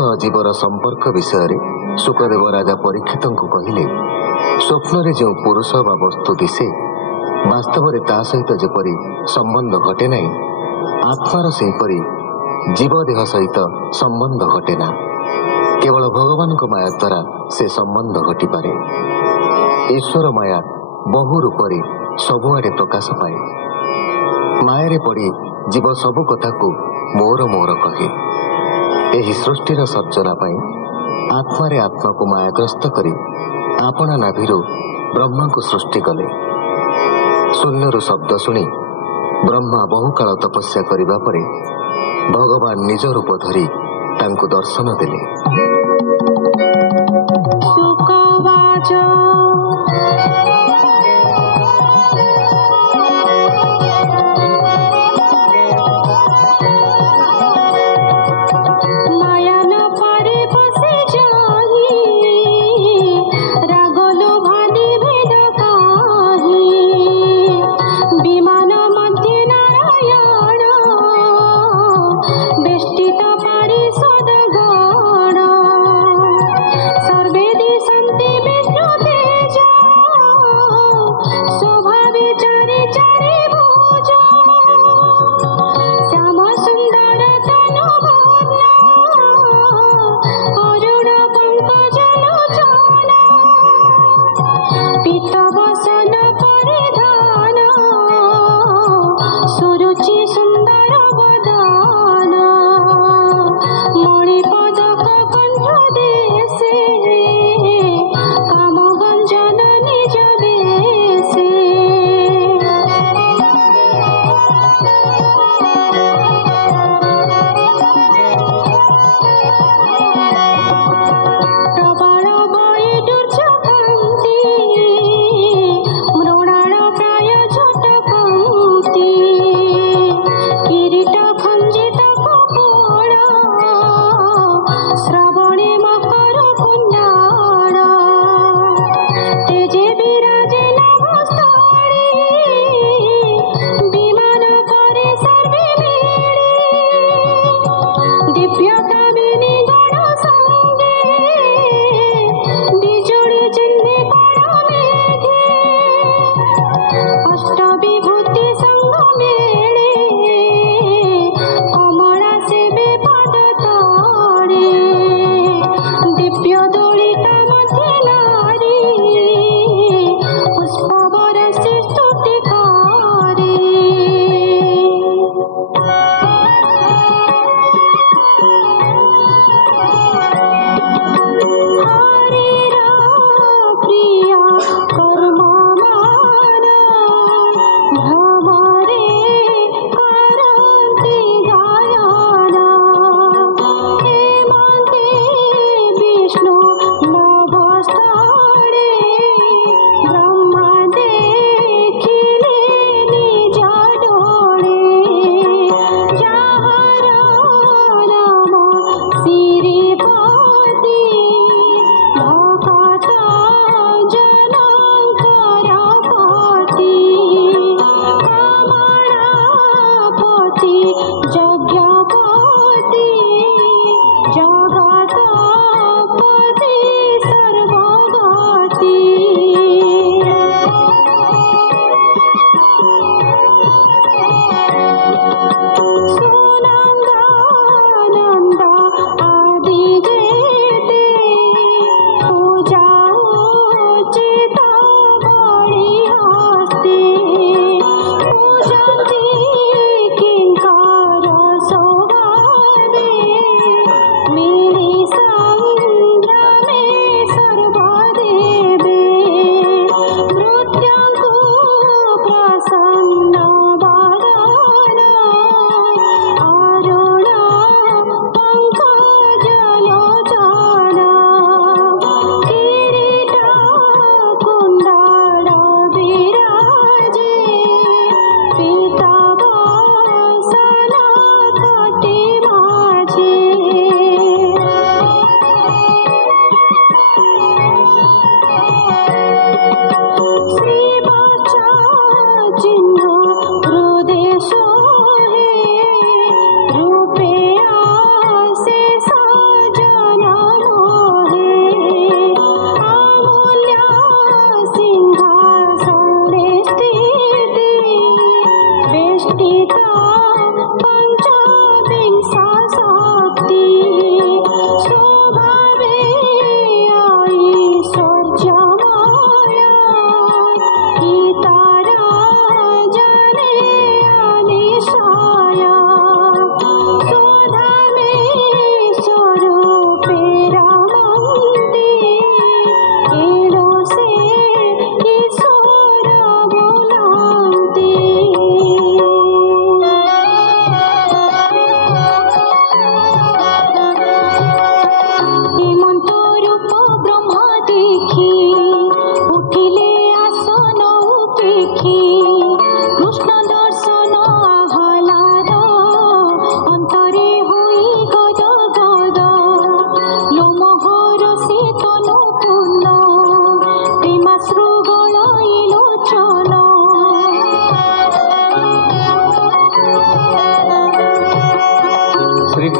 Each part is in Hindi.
सह जीवर संपर्क विषय शुकदेव राजा परीक्षित को कहले, स्वप्न जो पुरुष बा वस्तु दिशे वास्तव में ता सहित जेपरी संबंध घटे ना, आत्मार सेहीपरि जीवदेह सहित संबंध घटेना। केवल भगवान को माया द्वारा से संबंध घटी पारे। ईश्वर माया बहु रूप सबुआडे प्रकाश पाए। माया पड़ी जीव सबु कथा को मोर मोर कहे। यही सृष्टिर सर्जना पाई आत्मारे आत्मा को मायाग्रस्त करी आपना नाभिरु ब्रह्मा को सृष्टि कले। शून्यरु शब्द शुणी ब्रह्मा बहुकाल तपस्या करिबा परे भगवान निज रूप धरी तांको दर्शन देले।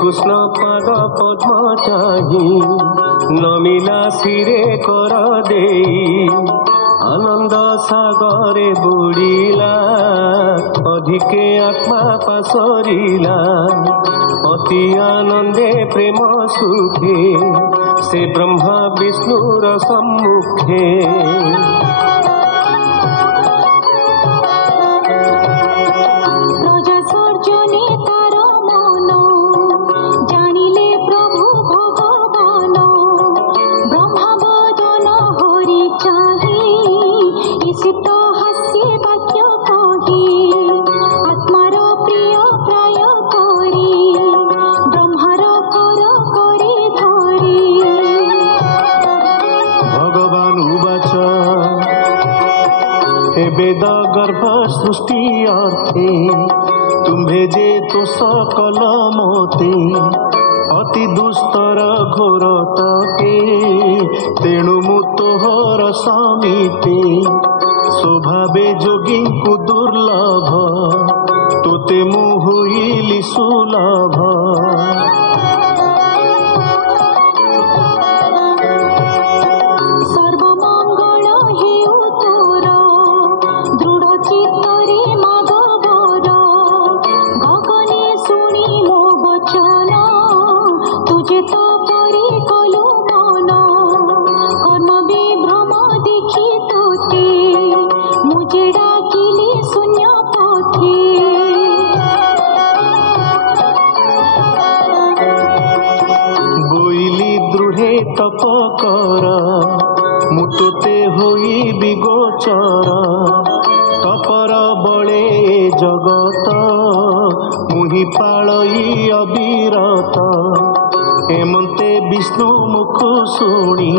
कृष्ण पद पद्म चाही नमिला सिरे कर देई आनंद सागरे बुड़ीला अधिके आत्मा पसरिला अति आनंदे प्रेम सुखे से ब्रह्मा विष्णुर सम्मुखे वेद गर्भ सृष्टि अर्थे तुम्भे जे तो सकल मोते अति दुस्तर घोर तके तेणु मु तोहर समीपे स्वभावे जोगी को दुर्लभ तोते मु हुइली सुलभ तप कर मुतोते होई बिगोचर तपर बड़े जगत मुहि पालई अविरत हेमंते विष्णु मुख शुणी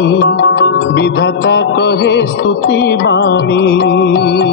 विधाता कहे स्तुति बाणी।